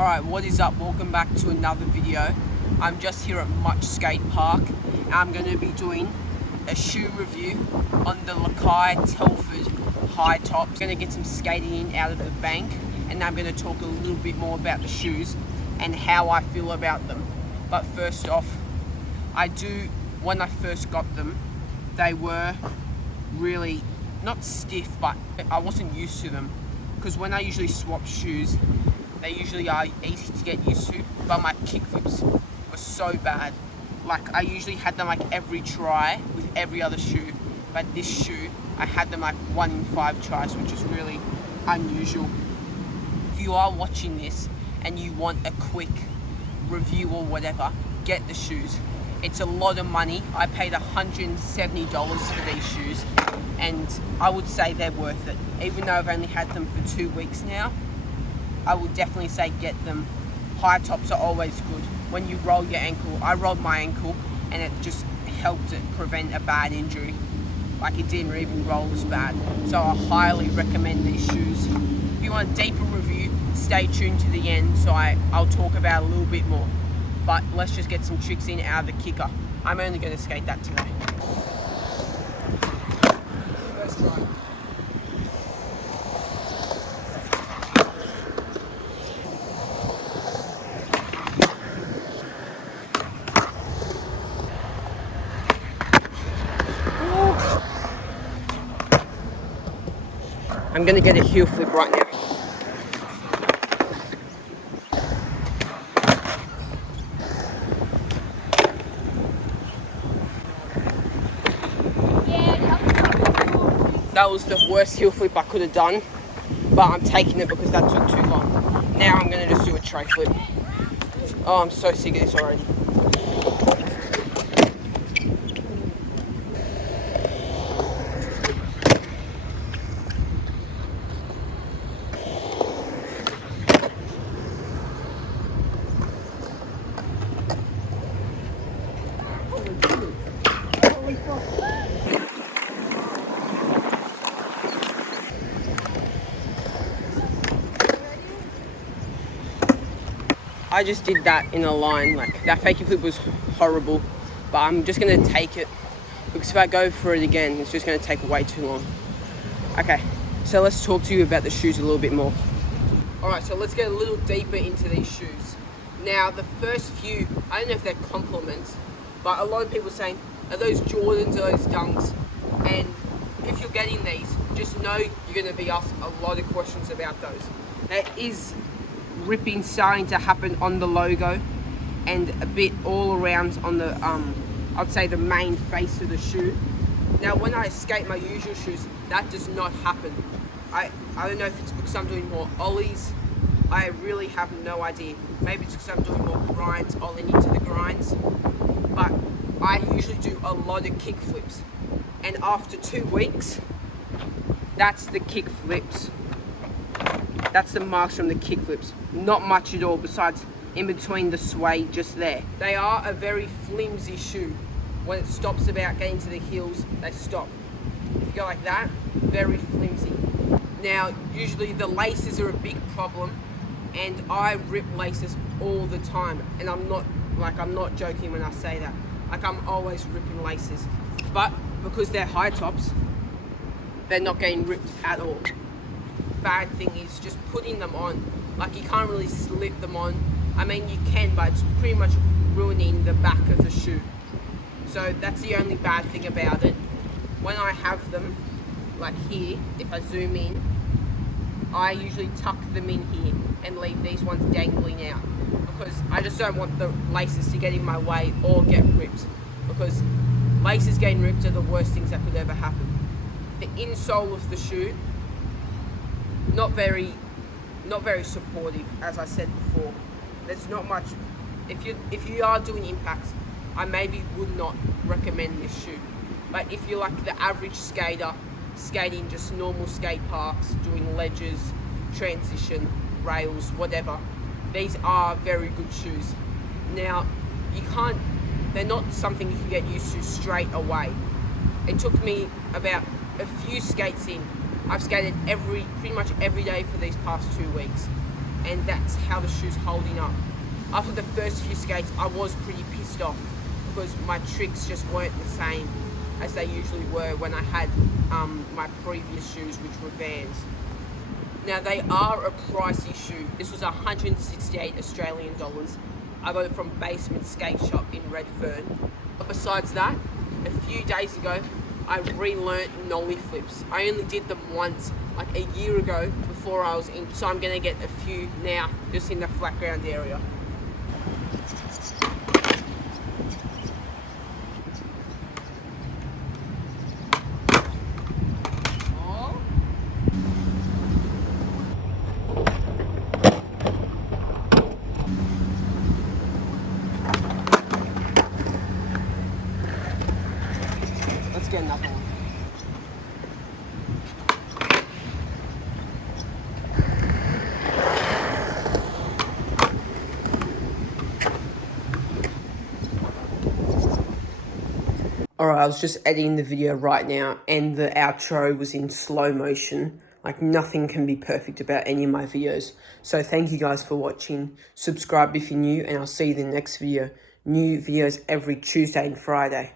Alright, what is up? Welcome back to another video. I'm just here at Much Skate Park. I'm going to be doing a shoe review on the Lakai Telford high tops. I'm going to get some skating in out of the bank, and I'm going to talk a little bit more about the shoes and how I feel about them. But first off, when I first got them, they were really not stiff, but I wasn't used to them, because when I usually swap shoes, they usually are easy to get used to, but my kickflips were so bad. Like, I usually had them like every try with every other shoe, but this shoe, I had them like 1 in 5 tries, which is really unusual. If you are watching this and you want a quick review or whatever, get the shoes. It's a lot of money. I paid $170 for these shoes, and I would say they're worth it. Even though I've only had them for 2 weeks now, I would definitely say get them. High tops are always good. When you roll your ankle, I rolled my ankle and it just helped it prevent a bad injury. Like, it didn't even roll as bad. So I highly recommend these shoes. If you want a deeper review, stay tuned to the end, so I'll talk about it a little bit more. But let's just get some tricks in out of the kicker. I'm only going to skate that today. First try. I'm going to get a heel flip right now. That was the worst heel flip I could have done, but I'm taking it because that took too long. Now I'm going to just do a tray flip. Oh, I'm so sick of this already. I just did that in a line. Like, that fakey flip was horrible, but I'm just going to take it, because if I go for it again, it's just going to take way too long. Okay, so let's talk to you about the shoes a little bit more. Alright, so let's get a little deeper into these shoes. Now, the first few, I don't know if they're compliments, but a lot of people are saying, are those Jordans, are those Dunks? And if you're getting these, just know you're going to be asked a lot of questions about those. There is ripping starting to happen on the logo, and a bit all around on the I'd say the main face of the shoe. Now, when I skate my usual shoes, that does not happen. I don't know if it's because I'm doing more ollies. I really have no idea. Maybe it's because I'm doing more grinds, ollieing into the grinds, but I usually do a lot of kick flips, and after 2 weeks, that's the kick flips. That's the marks from the kick flips. Not much at all, besides in between the sway just there. They are a very flimsy shoe. When it stops about getting to the heels, they stop. If you go like that, very flimsy. Now, usually the laces are a big problem, and I rip laces all the time. And I'm not joking when I say that. Like, I'm always ripping laces. But because they're high tops, they're not getting ripped at all. Bad thing is just putting them on. Like, you can't really slip them on. I mean, you can, but it's pretty much ruining the back of the shoe. So that's the only bad thing about it. When I have them, like here, if I zoom in, I usually tuck them in here and leave these ones dangling out, because I just don't want the laces to get in my way or get ripped, because laces getting ripped are the worst things that could ever happen. The insole of the shoe, not very supportive, as I said before. There's not much. If you are doing impacts, I maybe would not recommend this shoe. But if you're like the average skater, skating just normal skate parks, doing ledges, transition, rails, whatever, these are very good shoes. Now, they're not something you can get used to straight away. It took me about a few skates in. I've skated pretty much every day for these past 2 weeks. and that's how the shoe's holding up. After the first few skates, I was pretty pissed off because my tricks just weren't the same as they usually were when I had my previous shoes, which were Vans. Now, they are a pricey shoe. This was 168 Australian dollars. I got it from Basement Skate Shop in Redfern. But besides that, a few days ago, I relearnt Nollie Flips. I only did them once, like a year ago, before I was in. So I'm gonna get a few now, just in the flat ground area. Let's get another one. Alright, I was just editing the video right now and the outro was in slow motion. Like, nothing can be perfect about any of my videos. So thank you guys for watching. Subscribe if you're new and I'll see you in the next video. New videos every Tuesday and Friday.